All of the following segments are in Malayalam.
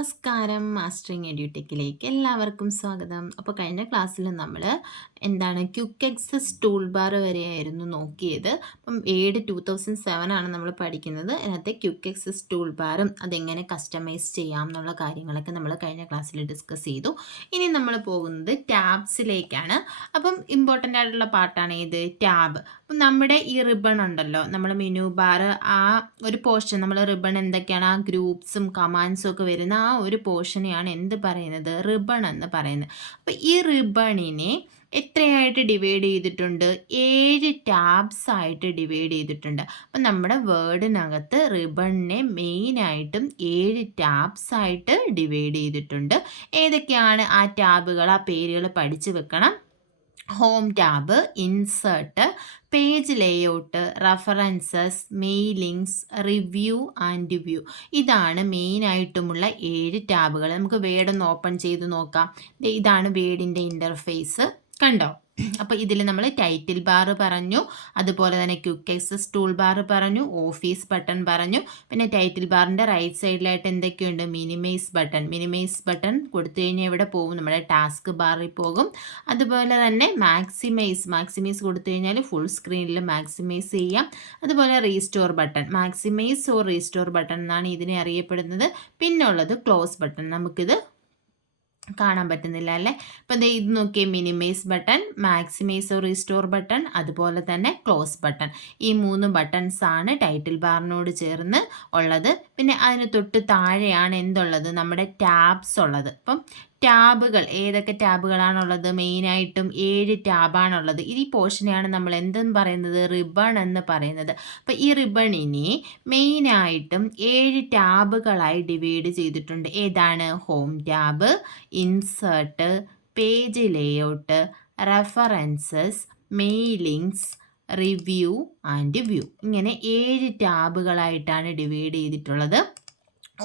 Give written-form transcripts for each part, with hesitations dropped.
നമസ്കാരം. മാസ്റ്ററിങ് എഡ്യൂടെക്കിലേക്ക് എല്ലാവർക്കും സ്വാഗതം. അപ്പോൾ കഴിഞ്ഞ ക്ലാസ്സിൽ നമ്മൾ ക്വിക്ക് ആക്സസ് ടൂൾ ബാർ വരെയായിരുന്നു നോക്കിയത്. അപ്പം 2007 ആണ് നമ്മൾ പഠിക്കുന്നത്. അതിനകത്തെ ക്വിക്ക് ആക്സസ് ടൂൾ ബാറും അതെങ്ങനെ കസ്റ്റമൈസ് ചെയ്യാം എന്നുള്ള കാര്യങ്ങളൊക്കെ നമ്മൾ കഴിഞ്ഞ ക്ലാസ്സിൽ ഡിസ്കസ് ചെയ്തു. ഇനി നമ്മൾ പോകുന്നത് ടാബ്സിലേക്കാണ്. അപ്പം ഇമ്പോർട്ടൻ്റ് ആയിട്ടുള്ള പാർട്ടാണ് ഏത്? ടാബ്. അപ്പം നമ്മുടെ ഈ റിബൺ ഉണ്ടല്ലോ, നമ്മൾ മെനു ബാർ ആ ഒരു പോർഷൻ, നമ്മൾ റിബൺ എന്തൊക്കെയാണ് ആ ഗ്രൂപ്പ്സും കമാൻഡ്സും ഒക്കെ വരുന്ന ആ ഒരു പോർഷനെയാണ് എന്ത് പറയുന്നത്? റിബൺ എന്ന് പറയുന്നത്. അപ്പോൾ ഈ റിബണിനെ എത്രയായിട്ട് ഡിവൈഡ് ചെയ്തിട്ടുണ്ട്? 7 ടാബ്സ് ആയിട്ട് ഡിവൈഡ് ചെയ്തിട്ടുണ്ട്. അപ്പം നമ്മുടെ വേർഡിനകത്ത് റിബണിനെ മെയിനായിട്ടും 7 ടാബ്സ് ആയിട്ട് ഡിവൈഡ് ചെയ്തിട്ടുണ്ട്. ഏതൊക്കെയാണ് ആ ടാബുകൾ? ആ പേരുകൾ പഠിച്ചു വെക്കണം. Home tab, insert, page layout, references, mailings, review and view. ഇതാണ് മെയിനായിട്ടുമുള്ള 7 ടാബുകൾ. നമുക്ക് വേഡ് ഒന്ന് ഓപ്പൺ ചെയ്ത് നോക്കാം. ഇതാണ് വേഡിൻ്റെ ഇൻ്റർഫേസ്. കണ്ടോ? അപ്പോൾ ഇതിൽ നമ്മൾ ടൈറ്റിൽ ബാർ പറഞ്ഞു, അതുപോലെ തന്നെ ക്വിക്ക് ആക്സസ് ടൂൾ ബാർ പറഞ്ഞു, ഓഫീസ് ബട്ടൺ പറഞ്ഞു. പിന്നെ ടൈറ്റിൽ ബാറിൻ്റെ റൈറ്റ് സൈഡിലായിട്ട് എന്തൊക്കെയുണ്ട്? മിനിമൈസ് ബട്ടൺ കൊടുത്തു കഴിഞ്ഞാൽ എവിടെ പോകും? നമ്മുടെ ടാസ്ക് ബാറിൽ പോകും. അതുപോലെ തന്നെ മാക്സിമൈസ് കൊടുത്തു കഴിഞ്ഞാൽ ഫുൾ സ്ക്രീനിൽ മാക്സിമൈസ് ചെയ്യാം. അതുപോലെ restore button, maximise or restore button എന്നാണ് ഇതിനെ അറിയപ്പെടുന്നത്. പിന്നെ ഉള്ളത് ക്ലോസ് ബട്ടൺ. നമുക്കിത് കാണാൻ പറ്റുന്നില്ല അല്ലേ? അപ്പം ഇത് നോക്കിയേ, minimise button, maximise or restore button, അതുപോലെ തന്നെ ക്ലോസ് ബട്ടൺ. ഈ 3 ബട്ടൺസ് ആണ് ടൈറ്റിൽ ബാറിനോട് ചേർന്ന് ഉള്ളത്. പിന്നെ അതിന് തൊട്ട് താഴെയാണ് എന്തുള്ളത്? നമ്മുടെ ടാബ്സ് ഉള്ളത്. അപ്പം ടാബുകൾ ഏതൊക്കെ ടാബുകളാണുള്ളത്? മെയിനായിട്ടും 7 ടാബാണുള്ളത്. ഈ പോർഷനെയാണ് നമ്മൾ എന്തെന്ന് പറയുന്നത്? റിബൺ എന്ന് പറയുന്നത്. അപ്പോൾ ഈ റിബണിനെ മെയിനായിട്ടും 7 ടാബുകളായി ഡിവൈഡ് ചെയ്തിട്ടുണ്ട്. ഏതാണ്? Home tab, insert, page layout, references, mailings, review and view. ഇങ്ങനെ 7 ടാബുകളായിട്ടാണ് ഡിവൈഡ് ചെയ്തിട്ടുള്ളത്.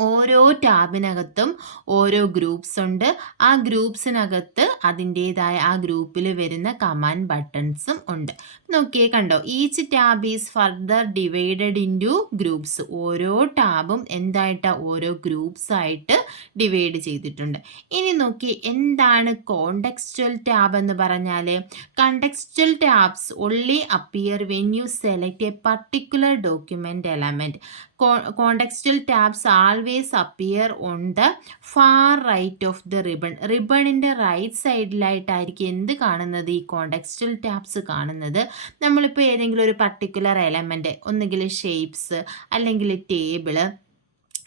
ഓരോ ടാബിനകത്തും ഓരോ ഗ്രൂപ്പ്സ് ഉണ്ട്. ആ ഗ്രൂപ്പ്സിനകത്ത് അതിൻ്റേതായ ആ ഗ്രൂപ്പിൽ വരുന്ന കമാൻഡ് ബട്ടൺസും ഉണ്ട്. നോക്കിയേ, കണ്ടോ? Each tab is further divided into groups. ഓരോ ടാബും എന്തായിട്ടാണ്? ഓരോ ഗ്രൂപ്പ്സ് ആയിട്ട് ഡിവൈഡ് ചെയ്തിട്ടുണ്ട്. ഇനി നോക്കി, എന്താണ് കോണ്ടെക്സ്ച്വൽ ടാബ് എന്ന് പറഞ്ഞാൽ? കോണ്ടെക്സ്ച്വൽ tabs only appear when you select a particular document element. Contextual tabs always appear on the far right of the ribbon. റിബണിൻ്റെ റൈറ്റ് സൈഡിലായിട്ടായിരിക്കും എന്ത് കാണുന്നത്? ഈ കോണ്ടെക്സ്റ്റുവൽ ടാബ്സ് കാണുന്നത്. നമ്മളിപ്പോൾ ഏതെങ്കിലും ഒരു പർട്ടിക്കുലർ എലമെൻറ്റ്, ഒന്നുകിൽ ഷേപ്സ് അല്ലെങ്കിൽ ടേബിള്,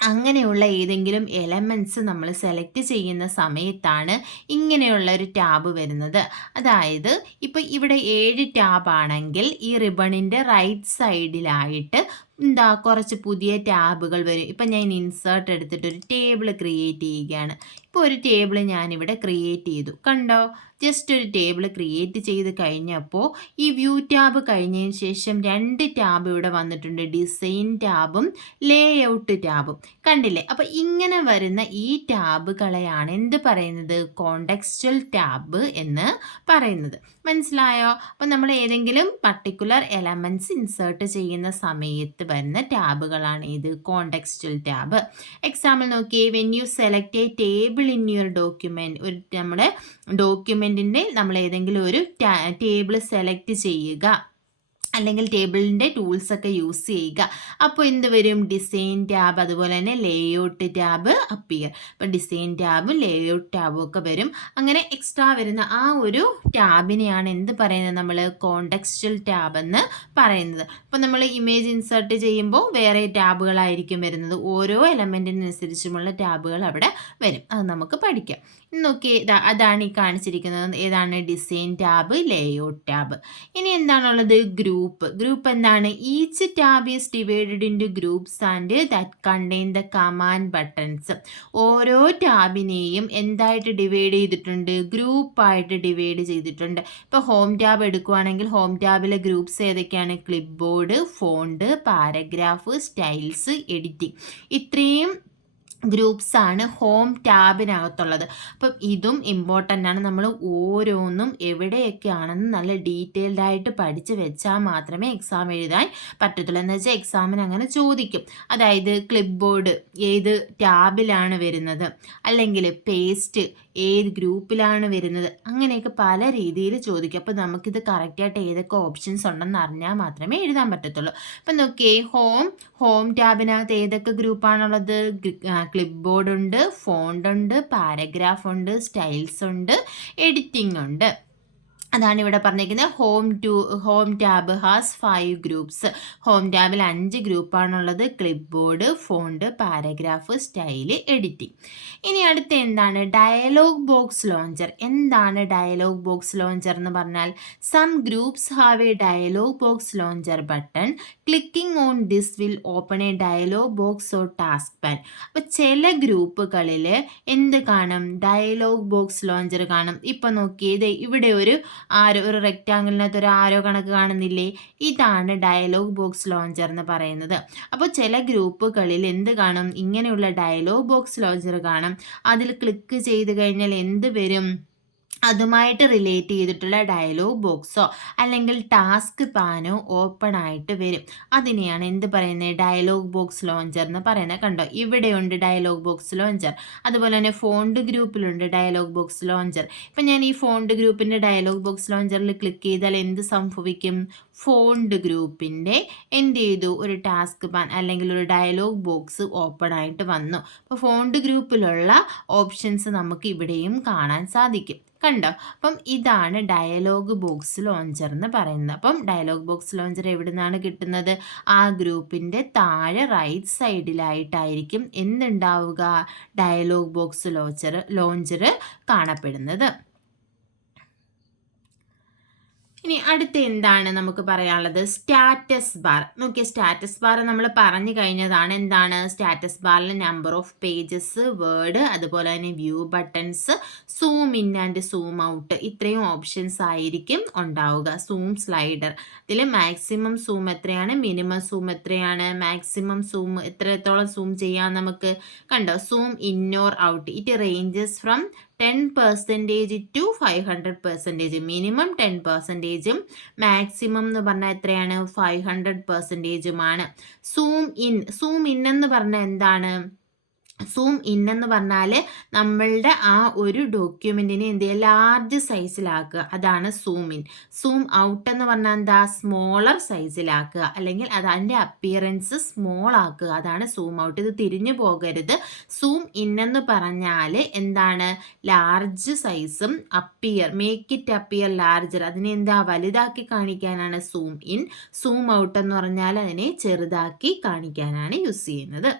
അങ്ങനെയുള്ള ഏതെങ്കിലും എലമെൻറ്റ്സ് നമ്മൾ സെലക്ട് ചെയ്യുന്ന സമയത്താണ് ഇങ്ങനെയുള്ള ഒരു ടാബ് വരുന്നത്. അതായത് ഇപ്പോൾ ഇവിടെ 7 ടാബാണെങ്കിൽ ഈ റിബണിൻ്റെ റൈറ്റ് സൈഡിലായിട്ട് കുറച്ച് പുതിയ ടാബുകൾ വരും. ഇപ്പം ഞാൻ ഇൻസേർട്ട് എടുത്തിട്ട് ഒരു ടേബിൾ ക്രിയേറ്റ് ചെയ്യുകയാണ്. ഇപ്പോൾ ഒരു ടേബിൾ ഞാനിവിടെ ക്രിയേറ്റ് ചെയ്തു. കണ്ടോ? ജസ്റ്റ് ഒരു ടേബിൾ ക്രിയേറ്റ് ചെയ്ത് കഴിഞ്ഞപ്പോൾ ഈ വ്യൂ ടാബ് കഴിഞ്ഞതിന് ശേഷം 2 ടാബ് ഇവിടെ വന്നിട്ടുണ്ട്. ഡിസൈൻ ടാബും ലേഔട്ട് ടാബും. കണ്ടില്ലേ? അപ്പോൾ ഇങ്ങനെ വരുന്ന ഈ ടാബുകളെയാണ് എന്ത് പറയുന്നത്? കോണ്ടെക്സ്ച്വൽ ടാബ് എന്ന് പറയുന്നത്. മനസ്സിലായോ? അപ്പോൾ നമ്മൾ ഏതെങ്കിലും പർട്ടിക്കുലർ എലമെൻറ്റ്സ് ഇൻസേർട്ട് ചെയ്യുന്ന സമയത്ത് വരുന്ന ടാബുകളാണ് ഇത് കോണ്ടെക്സ്ച്വൽ ടാബ്. എക്സാമ്പിൾ നോക്കിയേ, when you select A table in your document. ഒരു നമ്മുടെ ഡോക്യുമെൻറ്റിൻ്റെ നമ്മൾ ഏതെങ്കിലും ഒരു ടേബിൾ സെലക്ട് ചെയ്യുക, അല്ലെങ്കിൽ ടേബിളിൻ്റെ ടൂൾസൊക്കെ യൂസ് ചെയ്യുക. അപ്പോൾ എന്ത് വരും? ഡിസൈൻ ടാബ്, അതുപോലെ തന്നെ ലേഔട്ട് ടാബ് അപ്പിയർ. അപ്പോൾ ഡിസൈൻ ടാബും ലേഔട്ട് ടാബും ഒക്കെ വരും. അങ്ങനെ എക്സ്ട്രാ വരുന്ന ആ ഒരു ടാബിനെയാണ് എന്ത് പറയുന്നത്? നമ്മൾ കോണ്ടെക്സ്ച്വൽ ടാബ് എന്ന് പറയുന്നത്. അപ്പോൾ നമ്മൾ ഇമേജ് ഇൻസേർട്ട് ചെയ്യുമ്പോൾ വേറെ ടാബുകളായിരിക്കും വരുന്നത്. ഓരോ എലമെൻറ്റിനനുസരിച്ചുമുള്ള ടാബുകൾ അവിടെ വരും. അത് നമുക്ക് പഠിക്കാം. നോക്കി, അതാണ് ഈ കാണിച്ചിരിക്കുന്നത്. ഏതാണ്? Design tab, layout tab. ഇനി എന്താണുള്ളത്? ഗ്രൂപ്പ് എന്താണ്? Each tab is divided into groups and that contain the command buttons. ഓരോ ടാബിനെയും എന്തായിട്ട് ഡിവൈഡ് ചെയ്തിട്ടുണ്ട്? ഗ്രൂപ്പായിട്ട് ഡിവൈഡ് ചെയ്തിട്ടുണ്ട്. ഇപ്പോൾ ഹോം ടാബ് എടുക്കുകയാണെങ്കിൽ ഹോം ടാബിലെ ഗ്രൂപ്പ്സ് ഏതൊക്കെയാണ്? Clip board, font, paragraph, styles, editing. ഇത്രയും ഗ്രൂപ്പ്സ് ആണ് ഹോം ടാബിനകത്തുള്ളത്. അപ്പം ഇതും ഇമ്പോർട്ടൻ്റ് ആണ്. നമ്മൾ ഓരോന്നും എവിടെയൊക്കെയാണെന്ന് നല്ല ഡീറ്റെയിൽഡ് ആയിട്ട് പഠിച്ച് വെച്ചാൽ മാത്രമേ എക്സാം എഴുതാൻ പറ്റത്തുള്ളൂ. എന്ന് വെച്ചാൽ എക്സാമിന് അങ്ങനെ ചോദിക്കും. അതായത് ക്ലിപ്പ് ബോർഡ് ഏത് ടാബിലാണ് വരുന്നത്, അല്ലെങ്കിൽ പേസ്റ്റ് ഏത് ഗ്രൂപ്പിലാണ് വരുന്നത്, അങ്ങനെയൊക്കെ പല രീതിയിൽ ചോദിക്കും. അപ്പോൾ നമുക്കിത് കറക്റ്റായിട്ട് ഏതൊക്കെ ഓപ്ഷൻസ് ഉണ്ടെന്ന് അറിഞ്ഞാൽ മാത്രമേ എഴുതാൻ പറ്റത്തുള്ളൂ. അപ്പം നോക്കിയേ, ഹോം ടാബിനകത്ത് ഏതൊക്കെ ഗ്രൂപ്പാണുള്ളത്? ക്ലിപ്പ് ബോർഡ് ഉണ്ട്, ഫോണ്ട് ഉണ്ട്, പാരഗ്രാഫ് ഉണ്ട്, സ്റ്റൈൽസ് ഉണ്ട്, എഡിറ്റിംഗ് ഉണ്ട്. അതാണ് ഇവിടെ പറഞ്ഞിരിക്കുന്നത്. Home tab has 5 groups. Home ടാബിൽ 5 ഗ്രൂപ്പാണുള്ളത്. Clipboard, font, paragraph, style, editing. ഇനി അടുത്ത എന്താണ്? Dialog box launcher. എന്താണ് ഡയലോഗ് ബോക്സ് ലോഞ്ചർ എന്ന് പറഞ്ഞാൽ? Some groups have a dialog box launcher button. Clicking on this will open a dialog box or task pane. അപ്പോൾ ചില ഗ്രൂപ്പുകളിൽ എന്ത് കാണും? ഡയലോഗ് ബോക്സ് ലോഞ്ചർ കാണും. ഇപ്പം നോക്കിയത് ഇവിടെ ഒരു റെക്റ്റാങ്കിളിനകത്ത് ഒരു ആരോ കണക്ക് കാണുന്നില്ലേ? ഇതാണ് ഡയലോഗ് ബോക്സ് ലോഞ്ചർ എന്ന് പറയുന്നത്. അപ്പോൾ ചില ഗ്രൂപ്പുകളിൽ എന്ത് കാണും? ഇങ്ങനെയുള്ള ഡയലോഗ് ബോക്സ് ലോഞ്ചർ കാണും. അതിൽ ക്ലിക്ക് ചെയ്ത് കഴിഞ്ഞാൽ എന്ത് വരും? അതുമായിട്ട് റിലേറ്റ് ചെയ്തിട്ടുള്ള ഡയലോഗ് ബോക്സോ അല്ലെങ്കിൽ ടാസ്ക് പാനോ ഓപ്പൺ ആയിട്ട് വരും. അതിനെയാണ് എന്ത് പറയുന്നത്? ഡയലോഗ് ബോക്സ് ലോഞ്ചർ എന്ന് പറയുന്നത്. കണ്ടോ, ഇവിടെയുണ്ട് ഡയലോഗ് ബോക്സ് ലോഞ്ചർ. അതുപോലെ തന്നെ ഫോണ്ട് ഗ്രൂപ്പിലുണ്ട് ഡയലോഗ് ബോക്സ് ലോഞ്ചർ. ഇപ്പം ഞാൻ ഈ ഫോണ്ട് ഗ്രൂപ്പിൻ്റെ ഡയലോഗ് ബോക്സ് ലോഞ്ചറിൽ ക്ലിക്ക് ചെയ്താൽ എന്ത് സംഭവിക്കും? ഫോണ്ട് ഗ്രൂപ്പിൻ്റെ എന്ത് ചെയ്തു? ഒരു ടാസ്ക് പാൻ അല്ലെങ്കിൽ ഒരു ഡയലോഗ് ബോക്സ് ഓപ്പൺ ആയിട്ട് വന്നു. അപ്പോൾ ഫോണ്ട് ഗ്രൂപ്പിലുള്ള ഓപ്ഷൻസ് നമുക്ക് ഇവിടെയും കാണാൻ സാധിക്കും. കണ്ടോ? അപ്പം ഇതാണ് ഡയലോഗ് ബോക്സ് ലോഞ്ചർ എന്ന് പറയുന്നത്. അപ്പം ഡയലോഗ് ബോക്സ് ലോഞ്ചർ എവിടെ നിന്നാണ് കിട്ടുന്നത്? ആ ഗ്രൂപ്പിൻ്റെ താഴെ റൈറ്റ് സൈഡിലായിട്ടായിരിക്കും എന്തുണ്ടാവുക? ഡയലോഗ് ബോക്സ് ലോഞ്ചർ കാണപ്പെടുന്നത്. ഇനി അടുത്ത എന്താണ് നമുക്ക് പറയാനുള്ളത്? Status bar. നോക്കിയ സ്റ്റാറ്റസ് ബാർ നമ്മൾ പറഞ്ഞു കഴിഞ്ഞതാണ്. എന്താണ് സ്റ്റാറ്റസ് ബാറിൽ? നമ്പർ ഓഫ് പേജസ്, വേർഡ്, അതുപോലെ തന്നെ view buttons, zoom in and zoom out, ഇത്രയും ഓപ്ഷൻസ് ആയിരിക്കും ഉണ്ടാവുക. സൂം സ്ലൈഡർ, ഇതിൽ മാക്സിമം സൂം എത്രയാണ്, മിനിമം സൂം എത്രയാണ്, മാക്സിമം സൂം എത്രത്തോളം സൂം ചെയ്യാം നമുക്ക്. കണ്ടോ? Zoom in or out, it ranges from 10% to 500%. Minimum 10%, maximum എന്ന് പറഞ്ഞാൽ എത്രയാണ്? 500%. സൂം ഇൻ എന്ന് പറഞ്ഞാൽ എന്താണ്? സൂം ഇൻ എന്ന് പറഞ്ഞാൽ നമ്മളുടെ ആ ഒരു ഡോക്യുമെൻറ്റിനെ എന്ത് ചെയ്യുക? ലാർജ് സൈസിലാക്കുക, അതാണ് സൂം ഇൻ. സൂം ഔട്ട് എന്ന് പറഞ്ഞാൽ എന്താ? സ്മോളർ സൈസിലാക്കുക, അല്ലെങ്കിൽ അതിൻ്റെ അപ്പിയറൻസ് സ്മോൾ ആക്കുക, അതാണ് സൂം ഔട്ട്. ഇത് തിരിഞ്ഞു പോകരുത്. സൂം ഇൻ എന്ന് പറഞ്ഞാൽ എന്താണ്? ലാർജ് സൈസും മേക്ക് ഇറ്റ് അപ്പിയർ ലാർജർ, അതിനെ എന്താ? വലുതാക്കി കാണിക്കാനാണ് സൂം ഇൻ. സൂം ഔട്ട് എന്ന് പറഞ്ഞാൽ അതിനെ ചെറുതാക്കി കാണിക്കാനാണ് യൂസ് ചെയ്യുന്നത്.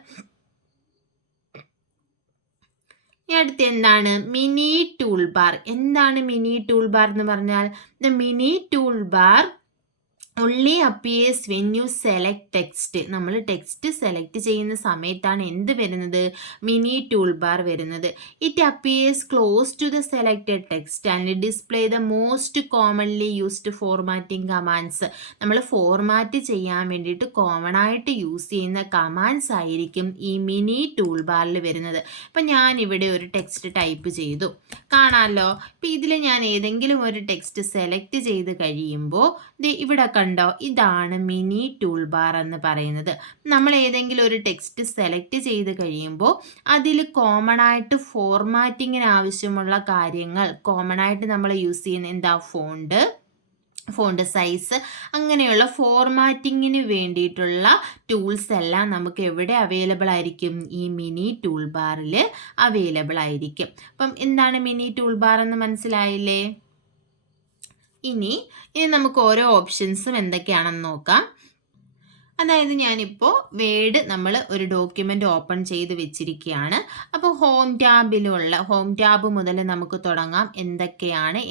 അടുത്ത് എന്താണ്? Mini tool bar. എന്താണ് മിനി ടൂൾ ബാർ എന്ന് പറഞ്ഞാൽ? The mini tool bar only appears when you select text. നമ്മൾ ടെക്സ്റ്റ് സെലക്ട് ചെയ്യുന്ന സമയത്താണ് എന്ത് വരുന്നത്? മിനി ടൂൾ ബാർ വരുന്നത്. It appears close to the selected text and display the most commonly used formatting commands. നമ്മൾ ഫോർമാറ്റ് ചെയ്യാൻ വേണ്ടിയിട്ട് കോമൺ ആയിട്ട് യൂസ് ചെയ്യുന്ന കമാൻഡ്സ് ആയിരിക്കും ഈ മിനി ടൂൾ ബാറിൽ വരുന്നത്. അപ്പം ഞാൻ ഇവിടെ ഒരു ടെക്സ്റ്റ് ടൈപ്പ് ചെയ്തു, കാണാമല്ലോ. ഇപ്പം ഇതിൽ ഞാൻ ഏതെങ്കിലും ഒരു ടെക്സ്റ്റ് സെലക്ട് ചെയ്ത് കഴിയുമ്പോൾ ഇവിടെ കണ്ടോ, ഇതാണ് മിനി ടൂൾ ബാർ എന്ന് പറയുന്നത്. നമ്മൾ ഏതെങ്കിലും ഒരു ടെക്സ്റ്റ് സെലക്ട് ചെയ്ത് കഴിയുമ്പോൾ അതിൽ കോമൺ ആയിട്ട് ഫോർമാറ്റിങ്ങിന് ആവശ്യമുള്ള കാര്യങ്ങൾ കോമൺ ആയിട്ട് നമ്മൾ യൂസ് ചെയ്യുന്ന എന്താ? ഫോണ്ട് സൈസ്, അങ്ങനെയുള്ള ഫോർമാറ്റിങ്ങിന് വേണ്ടിയിട്ടുള്ള ടൂൾസ് എല്ലാം നമുക്ക് എവിടെ അവൈലബിൾ ആയിരിക്കും? ഈ മിനി ടൂൾ ബാറിൽ അവൈലബിൾ ആയിരിക്കും. അപ്പം എന്താണ് മിനി ടൂൾ ബാർ എന്ന് മനസ്സിലായില്ലേ? ഇനി നമുക്ക് ഓരോ ഓപ്ഷൻസും എന്തൊക്കെയാണെന്ന് നോക്കാം. അതായത് ഞാനിപ്പോൾ വേഡ് നമ്മൾ ഒരു ഡോക്യുമെൻ്റ് ഓപ്പൺ ചെയ്ത് വെച്ചിരിക്കുകയാണ്. അപ്പോൾ ഹോം ടാബ് മുതൽ നമുക്ക് തുടങ്ങാം.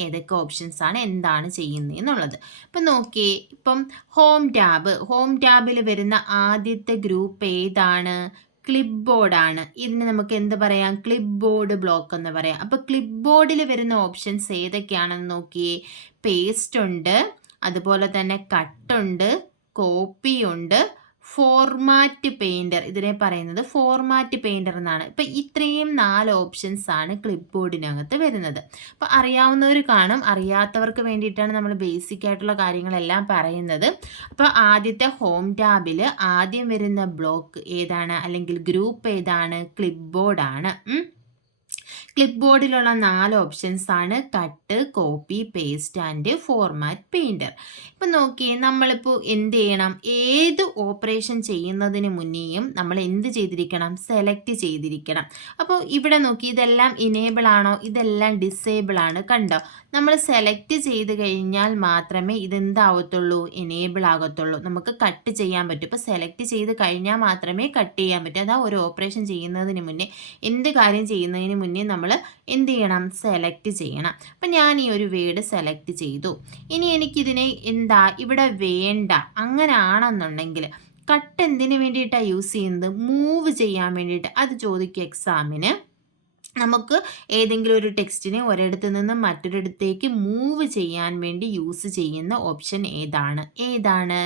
ഏതൊക്കെ ഓപ്ഷൻസ് ആണ്, എന്താണ് ചെയ്യുന്നത് എന്നുള്ളത്. ഇപ്പം നോക്കിയേ, ഇപ്പം ഹോം ടാബിൽ വരുന്ന ആദ്യത്തെ ഗ്രൂപ്പ് ഏതാണ്? ക്ലിപ്പ് ബോർഡാണ്. ഇതിന് നമുക്ക് എന്ത് പറയാം? ക്ലിപ്പ് ബോർഡ് ബ്ലോക്ക് എന്ന് പറയാം. അപ്പോൾ ക്ലിപ്പ് ബോർഡിൽ വരുന്ന ഓപ്ഷൻസ് ഏതൊക്കെയാണെന്ന് നോക്കിയേ. പേസ്റ്റ് ഉണ്ട്, അതുപോലെ തന്നെ കട്ടുണ്ട്, കോപ്പി ഉണ്ട്, ഫോർമാറ്റ് പെയിൻറ്റർ, ഇതിനെ പറയുന്നത് ഫോർമാറ്റ് പെയിൻറ്റർ എന്നാണ്. ഇപ്പം ഇത്രയും 4 ഓപ്ഷൻസ് ആണ് ക്ലിപ്പ് ബോർഡിനകത്ത് വരുന്നത്. അപ്പോൾ അറിയാവുന്നവർ കാണും, അറിയാത്തവർക്ക് വേണ്ടിയിട്ടാണ് നമ്മൾ ബേസിക് ആയിട്ടുള്ള കാര്യങ്ങളെല്ലാം പറയുന്നത്. അപ്പോൾ ആദ്യത്തെ ഹോം ടാബിൽ ആദ്യം വരുന്ന ബ്ലോക്ക് ഏതാണ്, അല്ലെങ്കിൽ ഗ്രൂപ്പ് ഏതാണ്? ക്ലിപ്പ് ബോർഡാണ്. ക്ലിപ്പ് ബോർഡിലുള്ള 4 ഓപ്ഷൻസ് ആണ് കട്ട്, copy, paste and format painter. ഇപ്പം നോക്കിയേ, നമ്മളിപ്പോൾ എന്ത് ചെയ്യണം? ഏത് ഓപ്പറേഷൻ ചെയ്യുന്നതിന് മുന്നേയും നമ്മൾ എന്ത് ചെയ്തിരിക്കണം? സെലക്ട് ചെയ്തിരിക്കണം. അപ്പോൾ ഇവിടെ നോക്കി, ഇതെല്ലാം ഇനേബിൾ ആണോ? ഇതെല്ലാം ഡിസേബിൾ ആണ്. കണ്ടോ? നമ്മൾ സെലക്ട് ചെയ്ത് കഴിഞ്ഞാൽ മാത്രമേ ഇതെന്താവത്തുള്ളൂ? എനേബിൾ ആകത്തുള്ളൂ. നമുക്ക് കട്ട് ചെയ്യാൻ പറ്റും. ഇപ്പോൾ സെലക്ട് ചെയ്ത് കഴിഞ്ഞാൽ മാത്രമേ കട്ട് ചെയ്യാൻ പറ്റൂ. അതാ ഒരു ഓപ്പറേഷൻ ചെയ്യുന്നതിന് മുന്നേ, എന്ത് കാര്യം ചെയ്യുന്നതിന് മുന്നേ നമ്മൾ എന്ത് ചെയ്യണം? സെലക്ട് ചെയ്യണം. അപ്പം ഞാൻ ഈ ഒരു വേർഡ് സെലക്ട് ചെയ്തു. ഇനി എനിക്കിതിനെ ഇവിടെ വേണ്ട, അങ്ങനെ ആണെന്നുണ്ടെങ്കിൽ കട്ട് എന്തിനു വേണ്ടിയിട്ടാണ് യൂസ് ചെയ്യുന്നത്? മൂവ് ചെയ്യാൻ വേണ്ടിയിട്ട്. അത് ചോദിക്കും എക്സാമിന്. നമുക്ക് ഏതെങ്കിലും ഒരു ടെക്സ്റ്റിനെ ഒരിടത്ത് നിന്ന് മറ്റൊരിടത്തേക്ക് മൂവ് ചെയ്യാൻ വേണ്ടി യൂസ് ചെയ്യുന്ന ഓപ്ഷൻ ഏതാണ്?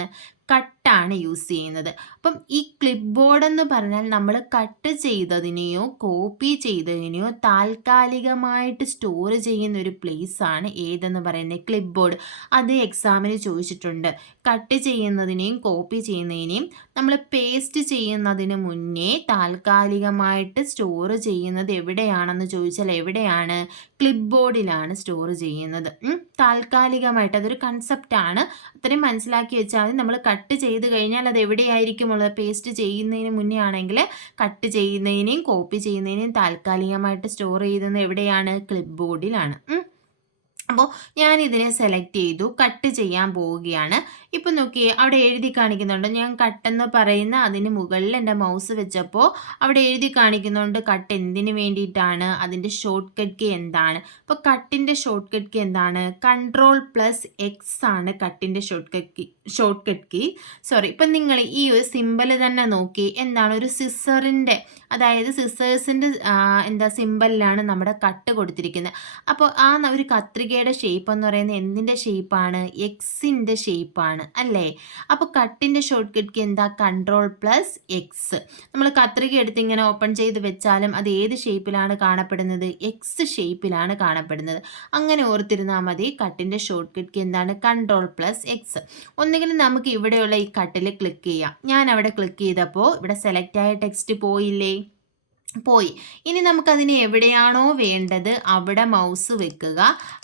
കട്ടാണ് യൂസ് ചെയ്യുന്നത്. അപ്പം ഈ ക്ലിപ്പ് ബോർഡ് എന്ന് പറഞ്ഞാൽ നമ്മൾ കട്ട് ചെയ്തതിനെയോ കോപ്പി ചെയ്തതിനെയോ താൽക്കാലികമായിട്ട് സ്റ്റോർ ചെയ്യുന്ന ഒരു പ്ലേസ് ആണ് ഏതെന്ന് പറയുന്നത്? Clip board. അത് എക്സാമിന് ചോദിച്ചിട്ടുണ്ട്. കട്ട് ചെയ്യുന്നതിനെയും കോപ്പി ചെയ്യുന്നതിനെയും നമ്മൾ പേസ്റ്റ് ചെയ്യുന്നതിന് മുന്നേ താൽക്കാലികമായിട്ട് സ്റ്റോർ ചെയ്യുന്നത് എവിടെയാണെന്ന് ചോദിച്ചാൽ എവിടെയാണ്? ക്ലിപ്പ് ബോർഡിലാണ് സ്റ്റോർ ചെയ്യുന്നത്. താൽക്കാലികമായിട്ട്. അതൊരു കൺസെപ്റ്റാണ്. അത്രയും മനസ്സിലാക്കി വെച്ചാൽ മതി. നമ്മൾ കട്ട് ചെയ്ത് കഴിഞ്ഞാൽ അത് എവിടെയായിരിക്കും ഉള്ളത്? പേസ്റ്റ് ചെയ്യുന്നതിന് മുന്നേ ആണെങ്കിൽ കട്ട് ചെയ്യുന്നതിനെയും കോപ്പി ചെയ്യുന്നതിനെയും താൽക്കാലികമായിട്ട് സ്റ്റോർ ചെയ്യുന്നത് എവിടെയാണ്? ക്ലിപ്പ് ബോർഡിലാണ്. അപ്പോൾ ഞാനിതിനെ സെലക്ട് ചെയ്തു, കട്ട് ചെയ്യാൻ പോവുകയാണ്. ഇപ്പം നോക്കിയേ, അവിടെ എഴുതി കാണിക്കുന്നുണ്ട്. ഞാൻ കട്ടെന്ന് പറയുന്ന അതിന് മുകളിൽ എൻ്റെ മൗസ് വെച്ചപ്പോൾ അവിടെ എഴുതി കാണിക്കുന്നുണ്ട് കട്ട് എന്തിന് വേണ്ടിയിട്ടാണ്, അതിൻ്റെ ഷോർട്ട് കട്ട് കീ എന്താണ്. അപ്പോൾ കട്ടിൻ്റെ ഷോർട്ട് കട്ട് കീ എന്താണ്? Ctrl+X ആണ് കട്ടിൻ്റെ ഷോർട്ട് കട്ട് കീ. ഇപ്പം നിങ്ങൾ ഈ ഒരു സിമ്പൽ തന്നെ നോക്കി, എന്താണ്? ഒരു സിസറിൻ്റെ, അതായത് സിസേഴ്സിൻ്റെ സിമ്പലിലാണ് നമ്മുടെ കട്ട് കൊടുത്തിരിക്കുന്നത്. അപ്പോൾ ആ ഒരു കത്രികയുടെ ഷേപ്പ് എന്ന് പറയുന്നത് എന്തിൻ്റെ ഷേപ്പാണ്? എക്സിൻ്റെ ഷേപ്പാണ് അല്ലേ? അപ്പോൾ കട്ടിൻ്റെ ഷോർട്ട് കട്ട് കീ എന്താ? Ctrl+X. നമ്മൾ കത്രിക എടുത്ത് ഇങ്ങനെ ഓപ്പൺ ചെയ്ത് വെച്ചാലും അത് ഏത് ഷേപ്പിലാണ് കാണപ്പെടുന്നത്? എക്സ് ഷേപ്പിലാണ് കാണപ്പെടുന്നത്. അങ്ങനെ ഓർത്തിരുന്നാൽ മതി. കട്ടിൻ്റെ ഷോർട്ട് കട്ട് കീ എന്താണ്? Ctrl+X. ഒന്നുകിൽ നമുക്ക് ഇവിടെയുള്ള ഈ കട്ടിൽ ക്ലിക്ക് ചെയ്യാം. ഞാൻ അവിടെ ക്ലിക്ക് ചെയ്തപ്പോൾ ഇവിടെ സെലക്ട് ആയ ടെക്സ്റ്റ് പോയില്ലേ? പോയി. ഇനി നമുക്കതിന് എവിടെയാണോ വേണ്ടത് അവിടെ മൗസ് വെക്കുക.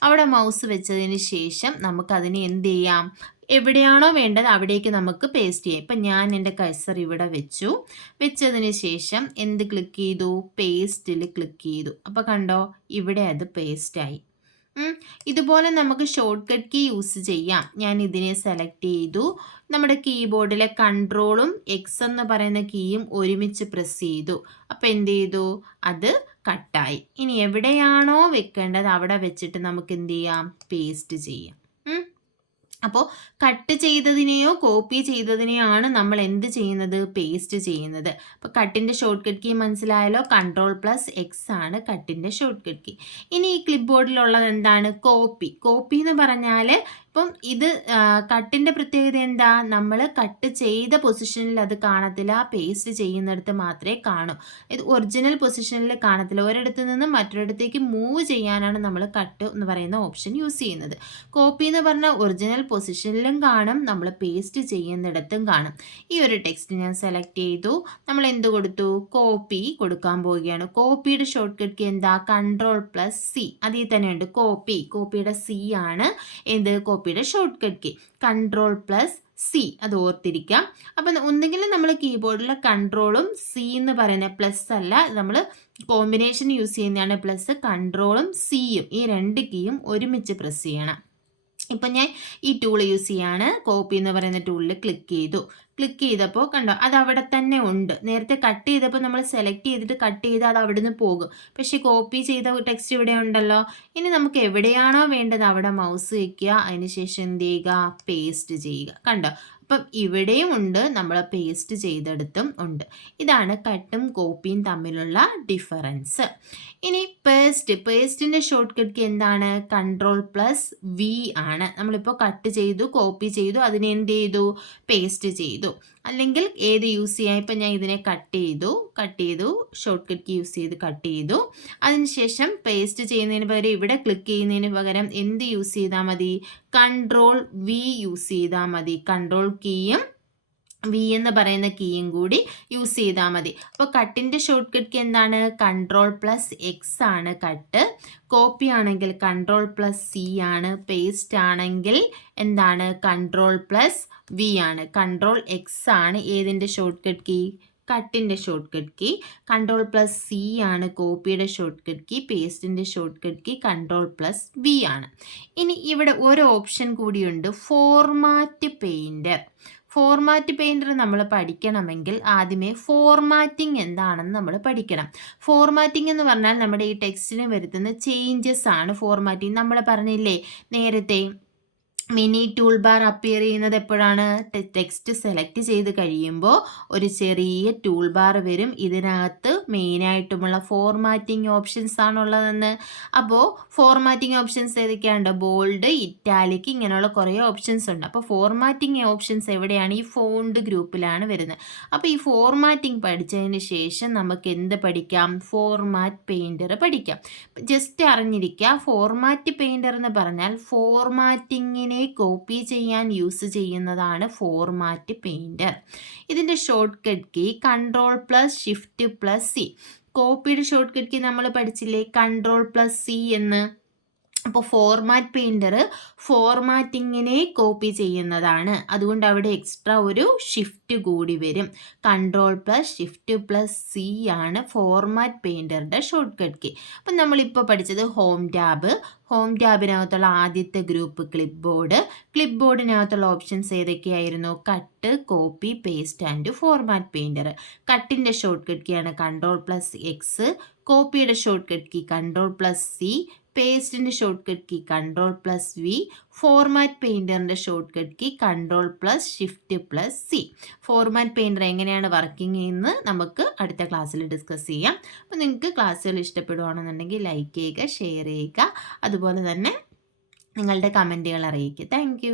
അവിടെ മൗസ് വെച്ചതിന് ശേഷം നമുക്കതിന് എന്ത് ചെയ്യാം? എവിടെയാണോ വേണ്ടത് അവിടേക്ക് നമുക്ക് പേസ്റ്റ് ചെയ്യാം. ഇപ്പം ഞാൻ എൻ്റെ കഴ്സർ ഇവിടെ വെച്ചതിന് ശേഷം എന്ത് ക്ലിക്ക് ചെയ്തു? പേസ്റ്റിൽ ക്ലിക്ക് ചെയ്തു. അപ്പോൾ കണ്ടോ, ഇവിടെ അത് പേസ്റ്റായി. ഇതുപോലെ നമുക്ക് ഷോർട്ട് കട്ട് കീ യൂസ് ചെയ്യാം. ഞാൻ ഇതിനെ സെലക്ട് ചെയ്തു. നമ്മുടെ കീബോർഡിലെ Ctrl+X എന്ന് പറയുന്ന കീയും ഒരുമിച്ച് പ്രസ് ചെയ്തു. അപ്പോൾ എന്ത് ചെയ്തു? അത് കട്ടായി. ഇനി എവിടെയാണോ വെക്കേണ്ടത് അവിടെ വെച്ചിട്ട് നമുക്ക് എന്ത് ചെയ്യാം? പേസ്റ്റ് ചെയ്യാം. അപ്പോൾ കട്ട് ചെയ്തതിനെയോ കോപ്പി ചെയ്തതിനെയോ ആണ് നമ്മൾ എന്ത് ചെയ്യുന്നത്? പേസ്റ്റ് ചെയ്യുന്നത്. അപ്പോൾ കട്ടിൻ്റെ ഷോർട്ട് കട്ട് കീ മനസ്സിലായല്ലോ? Ctrl+X ആണ് കട്ടിൻ്റെ ഷോർട്ട് കട്ട് കീ. ഇനി ഈ ക്ലിപ്പ് ബോർഡിലുള്ളത് എന്താണ്? കോപ്പി എന്ന് പറഞ്ഞാൽ അപ്പം ഇത് കട്ടിൻ്റെ പ്രത്യേകത എന്താ? നമ്മൾ കട്ട് ചെയ്ത പൊസിഷനിൽ അത് കാണത്തില്ല, പേസ്റ്റ് ചെയ്യുന്നിടത്ത് മാത്രമേ കാണൂ. ഇത് ഒറിജിനൽ പൊസിഷനിൽ കാണത്തില്ല. ഒരിടത്ത് നിന്ന് മറ്റൊരിടത്തേക്ക് മൂവ് ചെയ്യാനാണ് നമ്മൾ കട്ട് എന്ന് പറയുന്ന ഓപ്ഷൻ യൂസ് ചെയ്യുന്നത്. കോപ്പി എന്ന് പറഞ്ഞാൽ ഒറിജിനൽ പൊസിഷനിലും കാണും, നമ്മൾ പേസ്റ്റ് ചെയ്യുന്നിടത്തും കാണും. ഈ ഒരു ടെക്സ്റ്റ് ഞാൻ സെലക്ട് ചെയ്തു. നമ്മൾ എന്ത് കൊടുത്തു? കോപ്പി കൊടുക്കാൻ പോവുകയാണ്. കോപ്പിയുടെ ഷോർട്ട് കട്ട് കീ എന്താ? Ctrl+C. അതിൽ തന്നെയുണ്ട് കോപ്പിയുടെ C ആണ് എന്ത്? കോപ്പിയുടെ ഷോർട്ട് കട്ട് കീ. Ctrl+C. അത് ഓർത്തിരിക്കാം. അപ്പം ഒന്നുകിൽ നമ്മൾ കീബോർഡിലെ കൺട്രോളും C എന്ന് പറയുന്ന പ്ലസ് അല്ല, നമ്മൾ കോമ്പിനേഷൻ യൂസ് ചെയ്യുന്നതാണ് പ്ലസ്. കൺട്രോളും സിയും ഈ രണ്ട് കീയും ഒരുമിച്ച് പ്രസ് ചെയ്യണം. ഇപ്പം ഞാൻ ഈ ടൂൾ യൂസ് ചെയ്യാണ്. കോപ്പി എന്ന് പറയുന്ന ടൂളിൽ ക്ലിക്ക് ചെയ്തപ്പോൾ കണ്ടോ, അത് അവിടെ തന്നെ ഉണ്ട്. നേരത്തെ കട്ട് ചെയ്തപ്പോൾ നമ്മൾ സെലക്ട് ചെയ്തിട്ട് കട്ട് ചെയ്ത് അത് അവിടെ നിന്ന് പോകും. പക്ഷേ കോപ്പി ചെയ്ത ടെക്സ്റ്റ് ഇവിടെ ഉണ്ടല്ലോ. ഇനി നമുക്ക് എവിടെയാണോ വേണ്ടത് അവിടെ മൗസ് വയ്ക്കുക. അതിനുശേഷം എന്ത് ചെയ്യുക? പേസ്റ്റ് ചെയ്യുക. കണ്ടോ, അപ്പം ഇവിടെയും ഉണ്ട്, നമ്മൾ പേസ്റ്റ് ചെയ്തെടുത്തും ഉണ്ട്. ഇതാണ് കട്ടും കോപ്പിയും തമ്മിലുള്ള ഡിഫറൻസ്. ഇനി പേസ്റ്റിൻ്റെ ഷോർട്ട് കട്ട് കീ എന്താണ്? Ctrl+V ആണ്. നമ്മളിപ്പോൾ കട്ട് ചെയ്തു, കോപ്പി ചെയ്തു, അതിനെ എന്ത് ചെയ്തു? പേസ്റ്റ് ചെയ്തു. അല്ലെങ്കിൽ ഏത് യൂസ് ചെയ്യാം. ഇപ്പം ഞാൻ ഇതിനെ കട്ട് ചെയ്തു ഷോർട്ട് കട്ട് കീ യൂസ് ചെയ്ത് കട്ട് ചെയ്തു. അതിനുശേഷം പേസ്റ്റ് ചെയ്യുന്നതിന് പകരം ഇവിടെ ക്ലിക്ക് ചെയ്യുന്നതിന് പകരം എന്ത് യൂസ് ചെയ്താൽ മതി? കൺട്രോൾ വി യൂസ് ചെയ്താൽ മതി. കൺട്രോൾ കീയും വി എന്ന് പറയുന്ന കീയും കൂടി യൂസ് ചെയ്താൽ മതി. അപ്പോൾ കട്ടിൻ്റെ ഷോർട്ട് കട്ട് കീ എന്താണ്? കൺട്രോൾ പ്ലസ് എക്സ് ആണ് കട്ട്. കോപ്പി ആണെങ്കിൽ കൺട്രോൾ പ്ലസ് സി ആണ്. പേസ്റ്റ് ആണെങ്കിൽ എന്താണ്? കൺട്രോൾ പ്ലസ് വി ആണ്. കൺട്രോൾ എക്സ് ആണ് ഏതിൻ്റെ ഷോർട്ട് കട്ട് കീ? കട്ടിൻ്റെ shortcut key. Control plus C ആണ് കോപ്പിയുടെ ഷോർട്ട് കട്ട് കീ. പേസ്റ്റിൻ്റെ shortcut key control plus V ആണ്. ഇനി ഇവിടെ ഒരു ഓപ്ഷൻ കൂടിയുണ്ട്, ഫോർമാറ്റ് പെയിൻറ്റർ. ഫോർമാറ്റ് പെയിൻറ്റർ നമ്മൾ പഠിക്കണമെങ്കിൽ ആദ്യമേ ഫോർമാറ്റിംഗ് എന്താണെന്ന് നമ്മൾ പഠിക്കണം. ഫോർമാറ്റിംഗ് എന്ന് പറഞ്ഞാൽ നമ്മുടെ ഈ ടെക്സ്റ്റിന് വരുത്തുന്ന ചേഞ്ചസ് ആണ് ഫോർമാറ്റിംഗ്. നമ്മൾ പറഞ്ഞില്ലേ നേരത്തെ, മിനി ടൂൾ ബാർ അപ്പിയർ ചെയ്യുന്നത് എപ്പോഴാണ്? ടെക്സ്റ്റ് സെലക്ട് ചെയ്ത് കഴിയുമ്പോൾ ഒരു ചെറിയ ടൂൾ ബാർ വരും. ഇതിനകത്ത് മെയിനായിട്ടുമുള്ള ഫോർമാറ്റിംഗ് ഓപ്ഷൻസ് ആണുള്ളതെന്ന്. അപ്പോൾ ഫോർമാറ്റിംഗ് ഓപ്ഷൻസ് ഏതൊക്കെയാണ്? ബോൾഡ്, ഇറ്റാലിക്, ഇങ്ങനെയുള്ള കുറേ ഓപ്ഷൻസ് ഉണ്ട്. അപ്പോൾ ഫോർമാറ്റിംഗ് ഓപ്ഷൻസ് എവിടെയാണ്? ഈ ഫോണ്ട് ഗ്രൂപ്പിലാണ് വരുന്നത്. അപ്പോൾ ഈ ഫോർമാറ്റിംഗ് പഠിച്ചതിന് ശേഷം നമുക്ക് എന്ത് പഠിക്കാം? ഫോർമാറ്റ് പെയിൻറ്റർ പഠിക്കാം. ജസ്റ്റ് അറിഞ്ഞിരിക്കുക, ഫോർമാറ്റ് പെയിൻറ്റർ എന്ന് പറഞ്ഞാൽ ഫോർമാറ്റിങ്ങിനെ കോപ്പി ചെയ്യാൻ യൂസ് ചെയ്യുന്നതാണ് ഫോർമാറ്റ് പെയിൻറ്റർ. ഇതിൻ്റെ shortcut key control plus shift plus C. കോപ്പിയുടെ ഷോർട്ട് കട്ട് കീ നമ്മൾ പഠിച്ചില്ലേ? കൺട്രോൾ പ്ലസ് സി എന്ന്. അപ്പോൾ ഫോർമാറ്റ് പെയിൻറ്റർ ഫോർമാറ്റിങ്ങിനെ കോപ്പി ചെയ്യുന്നതാണ്. അതുകൊണ്ട് അവിടെ എക്സ്ട്രാ ഒരു ഷിഫ്റ്റ് കൂടി വരും. Control plus shift plus C ആണ് ഫോർമാറ്റ് പെയിൻറ്ററിൻ്റെ ഷോർട്ട് കട്ട് കീ. അപ്പം നമ്മളിപ്പോൾ പഠിച്ചത് ഹോം ടാബ്. ഹോം ടാബിനകത്തുള്ള ആദ്യത്തെ ഗ്രൂപ്പ് ക്ലിപ്പ് ബോർഡ്. ക്ലിപ്പ് ബോർഡിനകത്തുള്ള ഓപ്ഷൻസ് ഏതൊക്കെയായിരുന്നു? Cut, copy, paste and format painter. കട്ടിൻ്റെ ഷോർട്ട് കട്ട് കീ ആണ് കൺട്രോൾ പ്ലസ് എക്സ്. കോപ്പിയുടെ shortcut key control plus C. പേസ്റ്റിൻ്റെ shortcut key control plus V. Format പെയിൻറ്ററിൻ്റെ shortcut key control plus shift plus C. Format painter എങ്ങനെയാണ് വർക്കിംഗ് എന്ന് നമുക്ക് അടുത്ത ക്ലാസ്സിൽ ഡിസ്കസ് ചെയ്യാം. അപ്പോൾ നിങ്ങൾക്ക് ക്ലാസ്സുകൾ ഇഷ്ടപ്പെടുകയാണെന്നുണ്ടെങ്കിൽ ലൈക്ക് ചെയ്യുക, ഷെയർ ചെയ്യുക, അതുപോലെ തന്നെ നിങ്ങളുടെ കമൻറ്റുകൾ അറിയിക്കുക. താങ്ക്